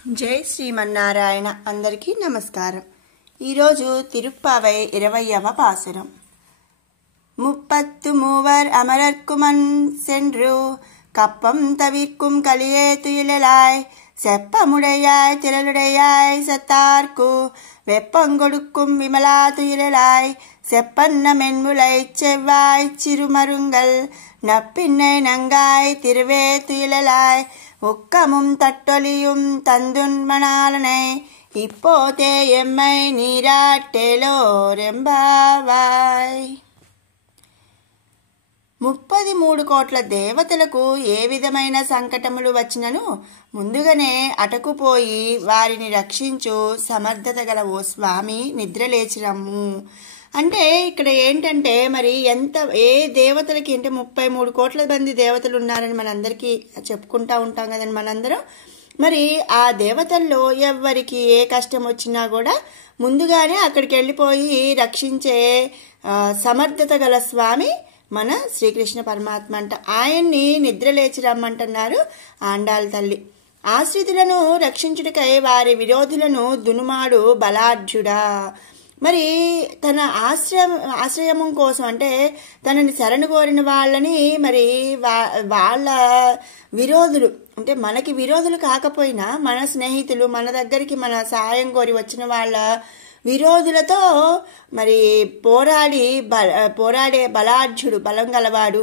జై శ్రీమన్నారాయణ. అందరికీ నమస్కారం. ఈరోజు తిరుప్పావై 20వ పాసురం. முப்பத்து மூவர் அமரர்க்குமன் சென்று கப்பம் தவிர்க்கும் கலியே துயிலாய் செப்பமுடையாய் திரளுடையாய் சத்தார்க்கு வெப்பங்கொடுக்கும் விமலா துயிலாய் செப்பன்ன மென்முலை செவ்வாய் சிறுமருங்கள் நப்பின்னை நங்காய் திருவே துயிலாய் உக்கமும் தட்டொலியும் தந்துன்மணாலனை இப்போதே எம்மை நீராட்டேலோ రెంబావాయ్. 33 కోట్ల దేవతలకు ఏ విధమైన సంకటములు వచ్చినను ముందుగానే అటకుపోయి వారిని రక్షించు సమర్థత గల ఓ స్వామి నిద్రలేచిరమ్ము. అంటే ఇక్కడ ఏంటంటే మరి ఏ దేవతలకి అంటే 33 కోట్ల మంది దేవతలు ఉన్నారని మనందరికీ చెప్పుకుంటా ఉంటాం కదండి మనందరం. మరి ఆ దేవతల్లో ఎవరికి ఏ కష్టం వచ్చినా కూడా ముందుగానే అక్కడికి వెళ్ళిపోయి రక్షించే సమర్థత గల స్వామి మన శ్రీకృష్ణ పరమాత్మ అంట. ఆయన్ని నిద్రలేచి రమ్మంటున్నారు ఆండాళ్ళ తల్లి. ఆశ్రితులను రక్షించుటకై వారి విరోధులను దునుమాడు బలాఢ్యుడా. మరి తన ఆశ్రయము కోసం అంటే తనని శరణు కోరిన వాళ్ళని మరి వాళ్ళ విరోధులు అంటే మనకి విరోధులు కాకపోయినా మన స్నేహితులు మన దగ్గరికి మన సహాయం కోరి వచ్చిన వాళ్ళ విరోధులతో మరి పోరాడే బలాఢ్యుడు బలం గలవాడు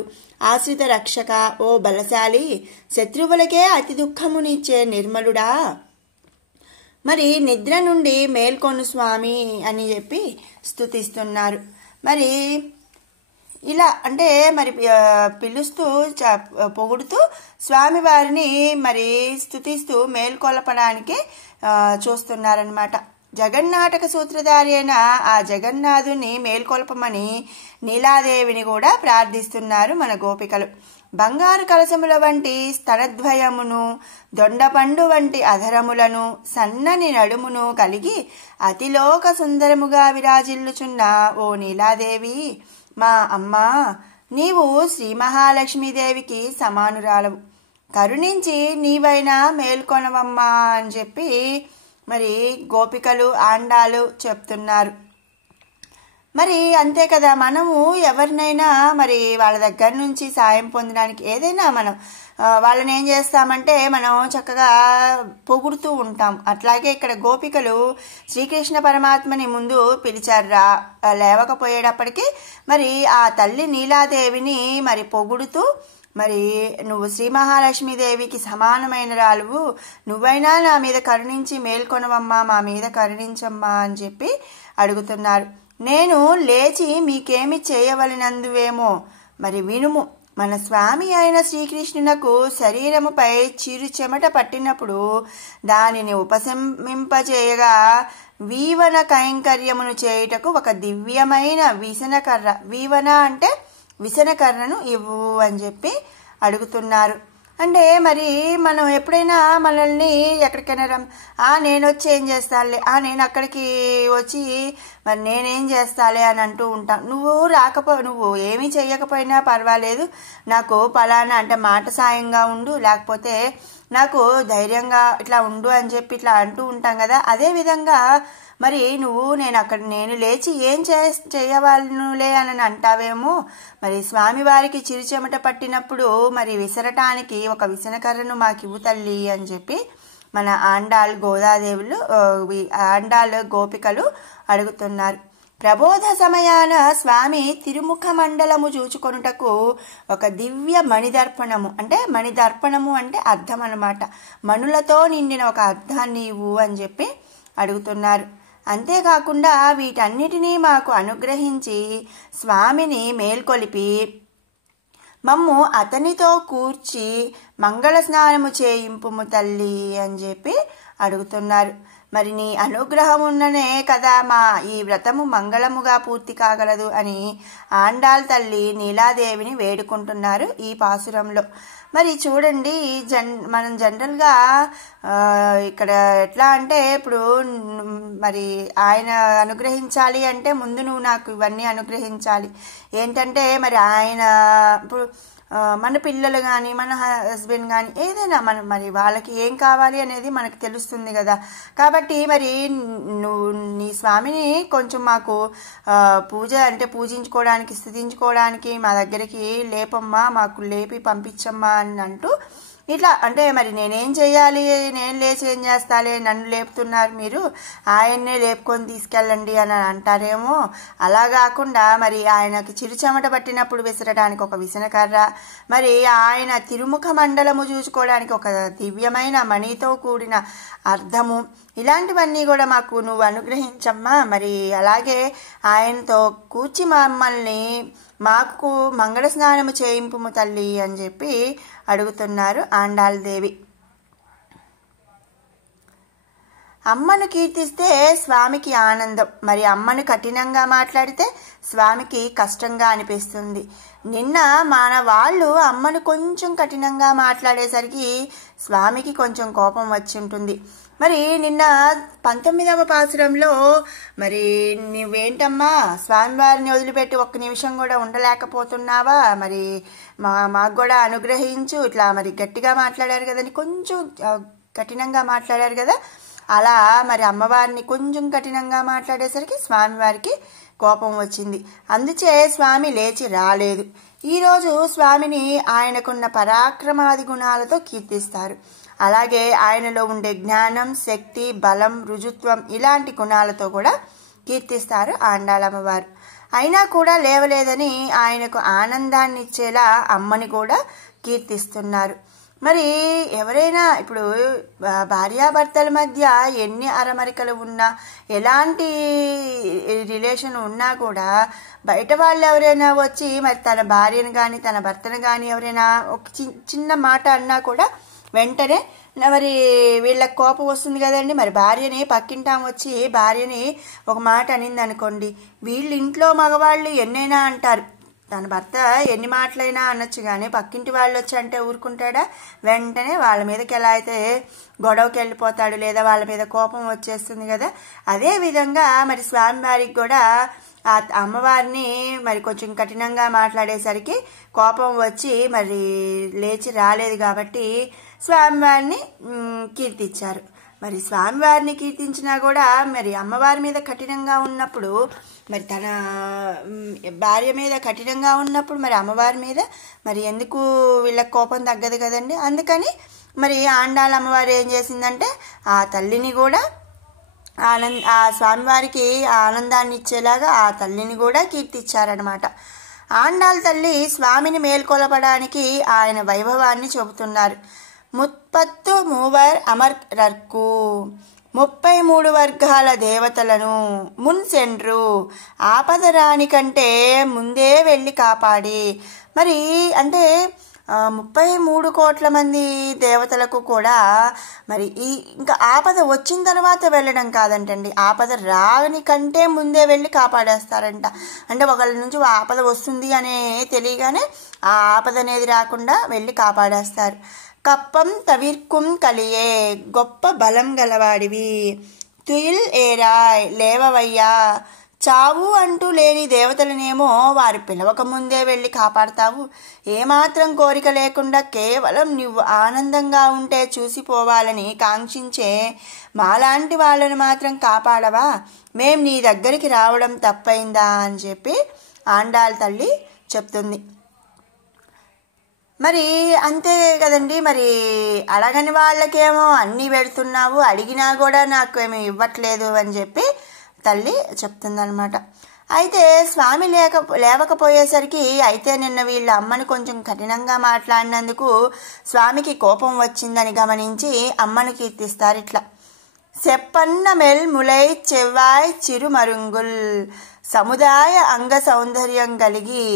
ఆశ్రిత రక్షక ఓ బలశాలి శత్రువులకే అతి దుఃఖమునిచ్చే నిర్మలుడా. మరి నిద్ర నుండి మేల్కొను స్వామి అని చెప్పి స్తుతిస్తున్నారు. మరి ఇలా అంటే మరి పిలుస్తూ పొగుడుతూ స్వామివారిని మరి స్తుతిస్తూ మేల్కొల్పడానికి చూస్తున్నారనమాట. జగన్నాటక సూత్రధారి అయిన ఆ జగన్నాథుని మేల్కొల్పమని నీలాదేవిని కూడా ప్రార్థిస్తున్నారు మన గోపికలు. బంగారు కలసముల వంటి స్తనద్వయమును దొండపండు వంటి అధరములను సన్నని నడుమును కలిగి అతిలోక సుందరముగా విరాజిల్లుచున్న ఓ నీలాదేవి మా అమ్మా, నీవు శ్రీ మహాలక్ష్మీదేవికి సమానురాలవు, కరుణించి నీవైనా మేల్కొనవమ్మా అని చెప్పి మరి గోపికలు ఆండాలు చెప్తున్నారు. మరి అంతే కదా, మనము ఎవరినైనా మరి వాళ్ళ దగ్గర నుంచి సాయం పొందడానికి ఏదైనా మనం వాళ్ళని ఏం చేస్తామంటే మనం చక్కగా పొగుడుతూ ఉంటాం. అట్లాగే ఇక్కడ గోపికలు శ్రీకృష్ణ పరమాత్మని ముందు పిలిచారు. లేవకపోయేటప్పటికీ మరి ఆ తల్లి నీలాదేవిని మరి పొగుడుతూ మరి నువ్వు శ్రీ మహాలక్ష్మీదేవికి సమానమైన రాలువు, నువ్వైనా నా మీద కరుణించి మేల్కొనవమ్మా, మా మీద కరుణించమ్మా అని చెప్పి అడుగుతున్నారు. నేను లేచి మీకేమి చేయవలనందువేమో మరి వినుము. మన స్వామి అయిన శ్రీకృష్ణునకు శరీరముపై చిరు చెమట పట్టినప్పుడు దానిని ఉపశమింపజేయగా వీవన కైంకర్యమును చేయుటకు ఒక దివ్యమైన విసనకర్ర, వీవన అంటే విసనకర్రను ఇవ్వు అని చెప్పి అడుగుతున్నారు. అంటే మరి మనం ఎప్పుడైనా మనల్ని ఎక్కడికైనా నేను వచ్చి ఏం చేస్తానులే, నేను అక్కడికి వచ్చి మరి నేనేం చేస్తాలే అని అంటూ ఉంటాం. నువ్వు ఏమీ చెయ్యకపోయినా పర్వాలేదు, నాకు పలానా అంటే మాట సాయంగా ఉండు, లేకపోతే నాకు ధైర్యంగా ఇట్లా ఉండు అని చెప్పి ఇట్లా అంటూ ఉంటాం కదా. అదే విధంగా మరి నేను లేచి ఏం చేయవాలనులే అని అంటావేమో. మరి స్వామివారికి చిరుచెమట పట్టినప్పుడు మరి విసరటానికి ఒక విసనకర్రను మాకివ్వు తల్లి అని చెప్పి మన ఆండాళ్ళు గోపికలు అడుగుతున్నారు. ప్రబోధ సమయాన స్వామి తిరుముఖ మండలము చూచుకొనుటకు ఒక దివ్య మణిదర్పణము అంటే మణిదర్పణము అంటే అర్థం అన్నమాట. మణులతో నిండిన ఒక అర్థాన్ని ఇవ్వు అని చెప్పి అడుగుతున్నారు. అంతేకాకుండా వీటన్నిటినీ మాకు అనుగ్రహించి స్వామిని మేల్కొలిపి మమ్ము అతనితో కూర్చి మంగళ స్నానము చేయింపుము తల్లి అని చెప్పి అడుగుతున్నారు. మరి నీ అనుగ్రహం ఉన్ననే కదా మా ఈ వ్రతము మంగళముగా పూర్తి కాగలదు అని ఆండాళ్ళ తల్లి నీలాదేవిని వేడుకుంటున్నారు ఈ పాసురంలో. మరి చూడండి, మనం జనరల్గా ఇక్కడ ఎట్లా అంటే ఇప్పుడు మరి ఆయన అనుగ్రహించాలి అంటే ముందు నువ్వు నాకు ఇవన్నీ అనుగ్రహించాలి. ఏంటంటే మరి ఆయన ఇప్పుడు మన పిల్లలు కానీ మన హస్బెండ్ కానీ ఏదైనా మరి వాళ్ళకి ఏం కావాలి అనేది మనకు తెలుస్తుంది కదా. కాబట్టి మరి నువ్వు నీ స్వామిని కొంచెం మాకు పూజ అంటే పూజించుకోవడానికి స్తుతించుకోవడానికి మా దగ్గరికి లేపమ్మా, మాకు లేపి పంపించమ్మా అని అంటూ ఇట్లా అంటే మరి నేనేం చేయాలి, నేను లేచి ఏం చేస్తాలే, నన్ను లేపుతున్నారు మీరు, ఆయన్నే లేపుకొని తీసుకెళ్ళండి అని అంటారేమో. అలా కాకుండా మరి ఆయనకి చిరుచెమట పట్టినప్పుడు విసరడానికి ఒక విసనకర్ర, మరి ఆయన తిరుముఖ మండలము చూసుకోవడానికి ఒక దివ్యమైన మణితో కూడిన అర్థము, ఇలాంటివన్నీ కూడా మాకు నువ్వు అనుగ్రహించమ్మా. మరి అలాగే ఆయనతో కూర్చి మమ్మల్ని మాకు మంగళ స్నానము చేయింపుము తల్లి అని చెప్పి అడుగుతున్నారు ఆండాళ్ దేవి. అమ్మను కీర్తిస్తే స్వామికి ఆనందం, మరి అమ్మను కఠినంగా మాట్లాడితే స్వామికి కష్టంగా అనిపిస్తుంది. నిన్న మన వాళ్ళు అమ్మను కొంచెం కఠినంగా మాట్లాడేసరికి స్వామికి కొంచెం కోపం వచ్చి ఉంటుంది. మరి నిన్న 19వ పాసురంలో మరి నువ్వేంటమ్మా స్వామివారిని వదిలిపెట్టి ఒక్క నిమిషం కూడా ఉండలేకపోతున్నావా, మరి మాకు కూడా అనుగ్రహించు, ఇట్లా మరి గట్టిగా మాట్లాడారు కదని కొంచెం కఠినంగా మాట్లాడారు కదా. అలా మరి అమ్మవారిని కొంచెం కఠినంగా మాట్లాడేసరికి స్వామివారికి కోపం వచ్చింది. అందుచే స్వామి లేచి రాలేదు. ఈరోజు స్వామిని ఆయనకున్న పరాక్రమాది గుణాలతో కీర్తిస్తారు. అలాగే ఆయనలో ఉండే జ్ఞానం, శక్తి, బలం, రుజుత్వం ఇలాంటి గుణాలతో కూడా కీర్తిస్తారు ఆండాళమ్మవారు. అయినా కూడా లేవలేదని ఆయనకు ఆనందాన్ని ఇచ్చేలా అమ్మని కూడా కీర్తిస్తున్నారు. మరి ఎవరైనా ఇప్పుడు భార్యాభర్తల మధ్య ఎన్ని అరమరికలు ఉన్నా, ఎలాంటి రిలేషన్ ఉన్నా కూడా బయట వాళ్ళు ఎవరైనా వచ్చి మరి తన భార్యను కానీ తన భర్తను కానీ ఎవరైనా ఒక చిన్న మాట అన్నా కూడా వెంటనే మరి వీళ్ళకి కోపం వస్తుంది కదండి. మరి భార్యని పక్కింటాం వచ్చి భార్యని ఒక మాట అనింది అనుకోండి, వీళ్ళు ఇంట్లో మగవాళ్ళు ఎన్నైనా అంటారు, తన భర్త ఎన్ని మాటలైనా అనొచ్చు, కానీ పక్కింటి వాళ్ళు వచ్చి అంటే ఊరుకుంటాడా? వెంటనే వాళ్ళ మీదకి ఎలా అయితే గొడవకి వెళ్ళిపోతాడు, లేదా వాళ్ళ మీద కోపం వచ్చేస్తుంది కదా. అదే విధంగా మరి స్వామివారికి కూడా ఆ అమ్మవారిని మరి కొంచెం కఠినంగా మాట్లాడేసరికి కోపం వచ్చి మరి లేచి రాలేదు కాబట్టి స్వామివారిని కీర్తించారు. మరి స్వామివారిని కీర్తించినా కూడా మరి అమ్మవారి మీద కఠినంగా ఉన్నప్పుడు, మరి తన భార్య మీద కఠినంగా ఉన్నప్పుడు మరి అమ్మవారి మీద మరి ఎందుకు వీళ్ళకి కోపం తగ్గదు కదండి. అందుకని మరి ఆండాళ్ అమ్మవారు ఏం చేసిందంటే ఆ తల్లిని కూడా ఆ స్వామివారికి ఆనందాన్ని ఇచ్చేలాగా ఆ తల్లిని కూడా కీర్తించారనమాట. ఆండాళ్ తల్లి స్వామిని మేల్కొలపడానికి ఆయన వైభవాన్ని చెబుతున్నారు. 33 అమరర్కు 33 వర్గాల దేవతలను మున్సెండ్రు ఆపదరాని కంటే ముందే వెళ్ళి కాపాడి, మరి అంటే 33 కోట్ల మంది దేవతలకు కూడా మరి ఇంకా ఆపద వచ్చిన తర్వాత వెళ్ళడం కాదంటండి, ఆపద రాని కంటే ముందే వెళ్ళి కాపాడేస్తారంట. అంటే ఒకళ్ళ నుంచి ఆపద వస్తుంది అనే తెలియగానే ఆ ఆపద అనేది రాకుండా వెళ్ళి కాపాడేస్తారు. కప్పం తవిర్కుం కలియే గొప్ప బలం గలవాడివి, తుయిల్ ఏరాయ్ లేవవయ్యా, చావు అంటూ లేని దేవతలనేమో వారు పిలవక ముందే వెళ్ళి కాపాడతావు. ఏమాత్రం కోరిక లేకుండా కేవలం నువ్వు ఆనందంగా ఉంటే చూసిపోవాలని కాంక్షించే మాలాంటి వాళ్ళని మాత్రం కాపాడవా? మేం నీ దగ్గరికి రావడం తప్పైందా అని చెప్పి ఆండాళ్ తల్లి చెప్తుంది. మరి అంతే కదండి, మరి అడగని వాళ్ళకేమో అన్నీ పెడుతున్నావు, అడిగినా కూడా నాకు ఏమి ఇవ్వట్లేదు అని చెప్పి తల్లి చెప్తుందనమాట. అయితే స్వామి లేవకపోయేసరికి అయితే నిన్న వీళ్ళ అమ్మని కొంచెం కఠినంగా మాట్లాడినందుకు స్వామికి కోపం వచ్చిందని గమనించి అమ్మని కీర్తిస్తారు ఇట్లా. సెప్పన్న మెల్ ములై చెవ్వాయ్ చిరుమరుంగుల్ సముదాయ అంగ సౌందర్యం కలిగి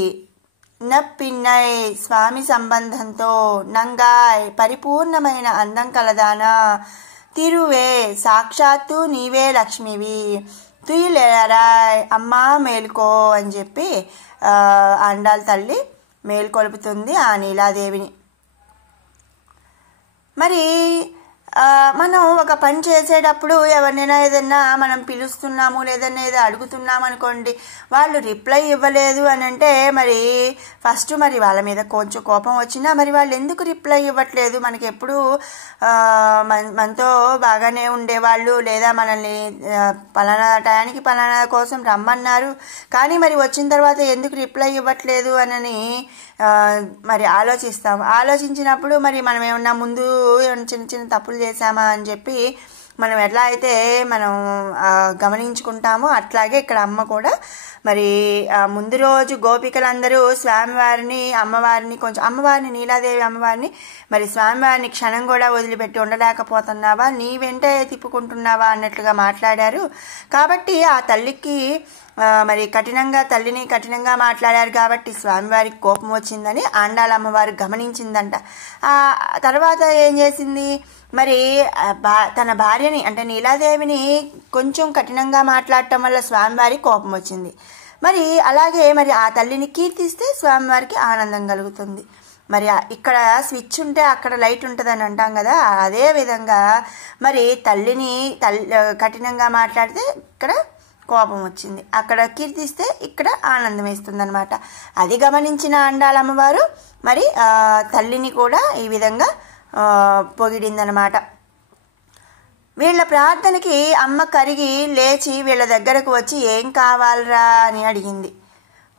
నప్పిన్నై స్వామి సంబంధంతో నంగాయ్ పరిపూర్ణమైన అందం కలదానా, తిరువే సాక్షాత్తు నీవే లక్ష్మివి, తుయిలేరాయ్ అమ్మా మేల్కో అని చెప్పి ఆండాళ్ తల్లి మేల్కొలుపుతుంది ఆ నీలాదేవిని. మరి మనం ఒక పని చేసేటప్పుడు ఎవరినైనా ఏదైనా మనం పిలుస్తున్నాము లేదన్నా ఏదో అడుగుతున్నాము అనుకోండి, వాళ్ళు రిప్లై ఇవ్వలేదు అని అంటే మరి ఫస్ట్ మరి వాళ్ళ మీద కొంచెం కోపం వచ్చినా మరి వాళ్ళు ఎందుకు రిప్లై ఇవ్వట్లేదు, మనకి ఎప్పుడు మనతో బాగానే ఉండేవాళ్ళు లేదా మనల్ని పలానా టయానికి పలానా కోసం రమ్మన్నారు కానీ మరి వచ్చిన తర్వాత ఎందుకు రిప్లై ఇవ్వట్లేదు అని మరి ఆలోచించినప్పుడు మరి మనం ఏమన్నా ముందు చిన్న చిన్న తప్పులు చేశామా అని చెప్పి మనం ఎట్లా అయితే మనం గమనించుకుంటామో అట్లాగే ఇక్కడ అమ్మ కూడా మరి ముందు రోజు గోపికలందరూ స్వామివారిని అమ్మవారిని నీలాదేవి అమ్మవారిని మరి స్వామివారిని క్షణం కూడా వదిలిపెట్టి ఉండలేకపోతున్నావా, నీ వెంటే తిప్పుకుంటున్నావా అన్నట్లుగా మాట్లాడారు. కాబట్టి ఆ తల్లికి మరి తల్లిని కఠినంగా మాట్లాడారు కాబట్టి స్వామివారికి కోపం వచ్చిందని ఆండాళ్ళ అమ్మవారు గమనించిందంట. ఆ తర్వాత ఏం చేసింది, మరి తన భార్యని అంటే నీలాదేవిని కొంచెం కఠినంగా మాట్లాడటం వల్ల స్వామివారికి కోపం వచ్చింది. మరి అలాగే మరి ఆ తల్లిని కీర్తిస్తే స్వామివారికి ఆనందం కలుగుతుంది. మరి ఇక్కడ స్విచ్ ఉంటే అక్కడ లైట్ ఉంటుందని అంటాం కదా, అదే విధంగా మరి తల్లిని కఠినంగా మాట్లాడితే ఇక్కడ కోపం వచ్చింది, అక్కడ కీర్తిస్తే ఇక్కడ ఆనందం వేస్తుంది అనమాట. అది గమనించిన ఆండాళ్ళమ్మవారు మరి తల్లిని కూడా ఈ విధంగా పొగిడిందనమాట. వీళ్ళ ప్రార్థనకి అమ్మ కరిగి లేచి వీళ్ళ దగ్గరకు వచ్చి ఏం కావాలరా అని అడిగింది.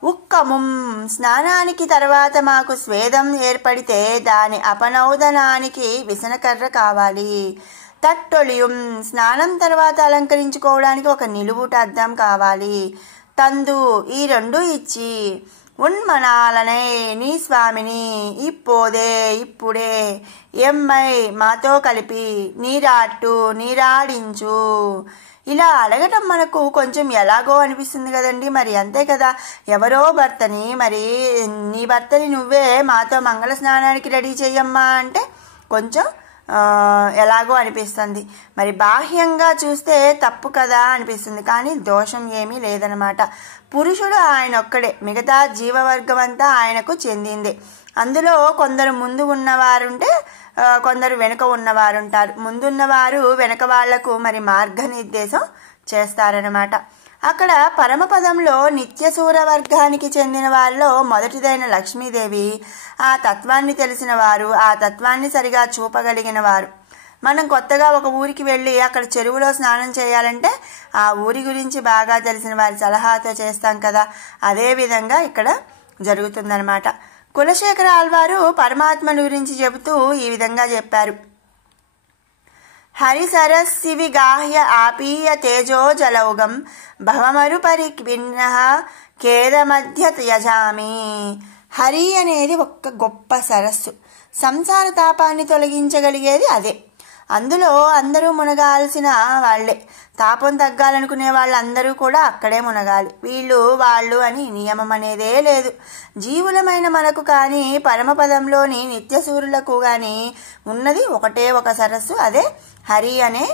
ఉక్కముం స్నానానికి తర్వాత మాకు స్వేదం ఏర్పడితే దాని అపనౌదనానికి విసనకర్ర కావాలి. తట్టొలియం స్నానం తర్వాత అలంకరించుకోవడానికి ఒక నిలువుట అద్దం కావాలి. తందు ఈ రెండు ఇచ్చి ఉన్మనాలనే నీ స్వామిని ఇప్పుడే ఎమ్మై మాతో కలిపి నీరాడించు. ఇలా అడగటం మనకు కొంచెం ఎలాగో అనిపిస్తుంది కదండి, మరి అంతే కదా. ఎవరో భర్తని మరి నీ భర్తని నువ్వే మాతో మంగళ స్నానానికి రెడీ చెయ్యమ్మా అంటే కొంచెం ఎలాగో అనిపిస్తుంది. మరి బాహ్యంగా చూస్తే తప్పు కదా అనిపిస్తుంది, కానీ దోషం ఏమీ లేదనమాట. పురుషుడు ఆయన ఒక్కడే, మిగతా జీవవర్గం అంతా ఆయనకు చెందిందే. అందులో కొందరు ముందు ఉన్నవారుంటే కొందరు వెనుక ఉన్నవారుంటారు. ముందున్నవారు వెనక వాళ్లకు మరి మార్గనిర్దేశం చేస్తారనమాట. అక్కడ పరమపదంలో నిత్యసూర వర్గానికి చెందిన వాళ్ళలో మొదటిదైన లక్ష్మీదేవి ఆ తత్వాన్ని తెలిసిన వారు, ఆ తత్వాన్ని సరిగా చూపగలిగిన వారు. మనం కొత్తగా ఒక ఊరికి వెళ్ళి అక్కడ చెరువులో స్నానం చేయాలంటే ఆ ఊరి గురించి బాగా తెలిసిన వారి సలహాతో చేస్తాం కదా, అదే విధంగా ఇక్కడ జరుగుతుందన్నమాట. కులశేఖర ఆళ్వారు పరమాత్మను గురించి చెబుతూ ఈ విధంగా చెప్పారు. హరిసరస్సివి గాహ్య ఆపీయ తేజో జలౌగం భవమరు పరిభిన్న ఖేద మధ్య యజామి. హరి అనేది ఒక్క గొప్ప సరస్సు, సంసార తాపాన్ని తొలగించగలిగేది అదే. అందులో అందరూ మునగాల్సిన వాళ్లే, తాపం తగ్గాలనుకునే వాళ్ళందరూ కూడా అక్కడే మునగాలి. వీళ్ళు వాళ్ళు అని నియమం అనేదే లేదు. జీవులమైన మనకు కానీ పరమపదంలోని నిత్యసూరులకు కానీ ఉన్నది ఒకటే ఒక సరస్సు, అదే హరి అనే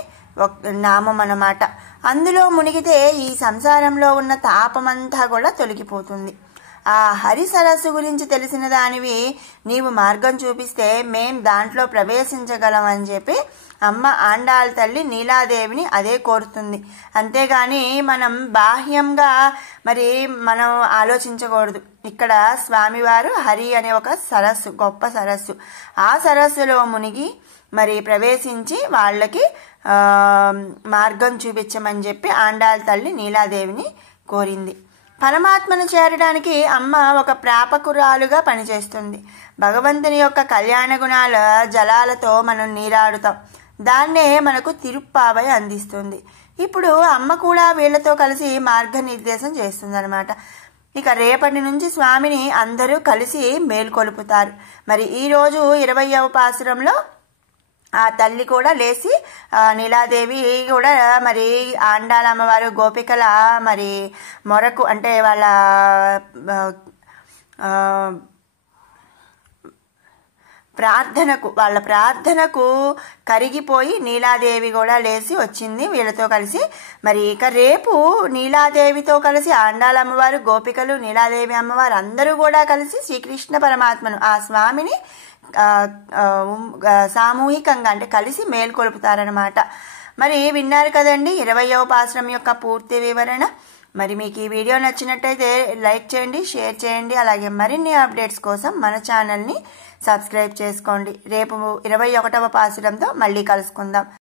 నామం అన్నమాట. అందులో మునిగితే ఈ సంసారంలో ఉన్న తాపమంతా కూడా తొలగిపోతుంది. ఆ హరి సరస్సు గురించి తెలిసిన దానివి నీవు మార్గం చూపిస్తే మేం దాంట్లో ప్రవేశించగలం అని చెప్పి అమ్మ ఆండాళ్ళ తల్లి నీలాదేవిని అదే కోరుతుంది. అంతేగాని మనం బాహ్యంగా మరి మనం ఆలోచించకూడదు. ఇక్కడ స్వామివారు హరి అనే ఒక సరస్సు, గొప్ప సరస్సు, ఆ సరస్సులో మునిగి మరి ప్రవేశించి వాళ్ళకి మార్గం చూపించమని చెప్పి ఆండాళ్ళ తల్లి నీలాదేవిని కోరింది. పరమాత్మను చేరడానికి అమ్మ ఒక ప్రాపకురాలుగా పనిచేస్తుంది. భగవంతుని యొక్క కళ్యాణ గుణాల జలాలతో మనం నీరాడుతాం, దాన్నే మనకు తిరుప్పావై అందిస్తుంది. ఇప్పుడు అమ్మ కూడా వీళ్లతో కలిసి మార్గనిర్దేశం చేస్తుందన్నమాట. ఇక రేపటి నుంచి స్వామిని అందరూ కలిసి మేల్కొలుపుతారు. మరి ఈరోజు 20వ పాసురంలో ఆ తల్లి కూడా లేచి నీలాదేవి కూడా మరి ఆండాళ్ళ అమ్మవారు గోపికల మరి మొరకు అంటే వాళ్ళ ప్రార్థనకు కరిగిపోయి నీలాదేవి కూడా లేచి వచ్చింది వీళ్ళతో కలిసి. మరి ఇక రేపు నీలాదేవితో కలిసి ఆండాళ్ళ అమ్మవారు, గోపికలు, నీలాదేవి అమ్మవారు అందరూ కూడా కలిసి శ్రీకృష్ణ పరమాత్మను, ఆ స్వామిని సామూహికంగా అంటే కలిసి మేల్కొలుపుతారనమాట. మరి విన్నారు కదండి 20వ పాసురం యొక్క పూర్తి వివరణ. మరి మీకు ఈ వీడియో నచ్చినట్టయితే లైక్ చేయండి, షేర్ చేయండి. అలాగే మరిన్ని అప్డేట్స్ కోసం మన ఛానల్ని సబ్స్క్రైబ్ చేసుకోండి. రేపు 21వ పాసురంతో మళ్ళీ కలుసుకుందాం.